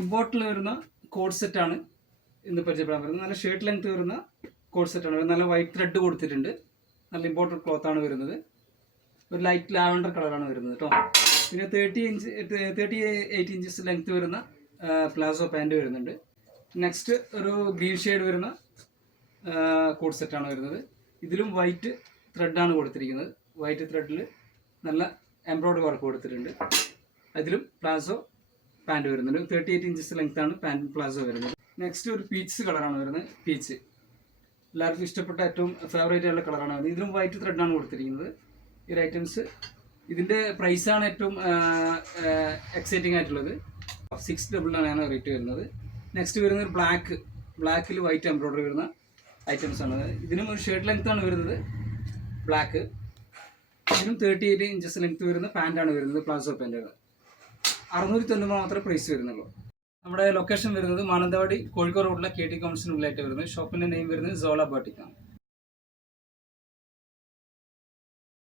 ഇമ്പോർട്ടിൽ വരുന്ന കോഡ് സെറ്റാണ് ഇന്ന് പരിചയപ്പെടാൻ വരുന്നത്. നല്ല ഷർട്ട് ലെങ്ത് വരുന്ന കോഡ് സെറ്റാണ് വരുന്നത്. നല്ല വൈറ്റ് ത്രെഡ് കൊടുത്തിട്ടുണ്ട്. നല്ല ഇമ്പോർട്ടഡ് ക്ലോത്താണ് വരുന്നത്. ഒരു ലൈറ്റ് ലാവൻഡർ കളറാണ് വരുന്നത് കേട്ടോ. പിന്നെ 38 ഇഞ്ചസ് ലെങ്ത് വരുന്ന പ്ലാസോ പാൻറ് വരുന്നുണ്ട്. നെക്സ്റ്റ് ഒരു ഗ്രീൻ ഷെയ്ഡ് വരുന്ന കോഡ് സെറ്റാണ് വരുന്നത്. ഇതിലും വൈറ്റ് ത്രെഡാണ് കൊടുത്തിരിക്കുന്നത്. വൈറ്റ് ത്രെഡിൽ നല്ല എംബ്രോയ്ഡറി വർക്ക് കൊടുത്തിട്ടുണ്ട്. അതിലും പ്ലാസോ പാൻറ് വരുന്നുണ്ട്. 38 ഇഞ്ചസ് ലെങ്ത്താണ് പാൻറ് പ്ലാസോ വരുന്നത്. നെക്സ്റ്റ് ഒരു പീച്ച് കളറാണ് വരുന്നത്. പീച്ച് എല്ലാവർക്കും ഇഷ്ടപ്പെട്ട ഏറ്റവും ഫേവറേറ്റ് ആയിട്ടുള്ള കളറാണ് വരുന്നത്. ഇതിലും വൈറ്റ് ത്രെഡാണ് കൊടുത്തിരിക്കുന്നത്. ഈ ഐറ്റംസ് ഇതിൻ്റെ പ്രൈസാണ് ഏറ്റവും എക്സൈറ്റിംഗ് ആയിട്ടുള്ളത്. 699 റേറ്റ് വരുന്നത്. നെക്സ്റ്റ് വരുന്നത് ബ്ലാക്കിൽ വൈറ്റ് എംബ്രോയ്ഡറി വരുന്ന ഐറ്റംസ് ആണ്. ഇതിനും ഒരു ഷർട്ട് ലെങ്ത് ആണ് വരുന്നത് ബ്ലാക്ക്. ഇതിനും 38 ഇഞ്ചസ് ലെങ്ത് വരുന്ന പാൻറ്റാണ് വരുന്നത്. പ്ലാസോ പാൻറ്റാണ്. 690 മാത്രമേ പ്രൈസ് വരുന്നുള്ളൂ. നമ്മുടെ ലൊക്കേഷൻ വരുന്നത് മാനന്തവാടി കോഴിക്കോട് റോഡിലെ KT കൗൺസിലിനുള്ളിലായിട്ട് വരുന്നത്. ഷോപ്പിൻ്റെ നെയിം വരുന്നത് സോള ബോട്ടിക്കാണ്.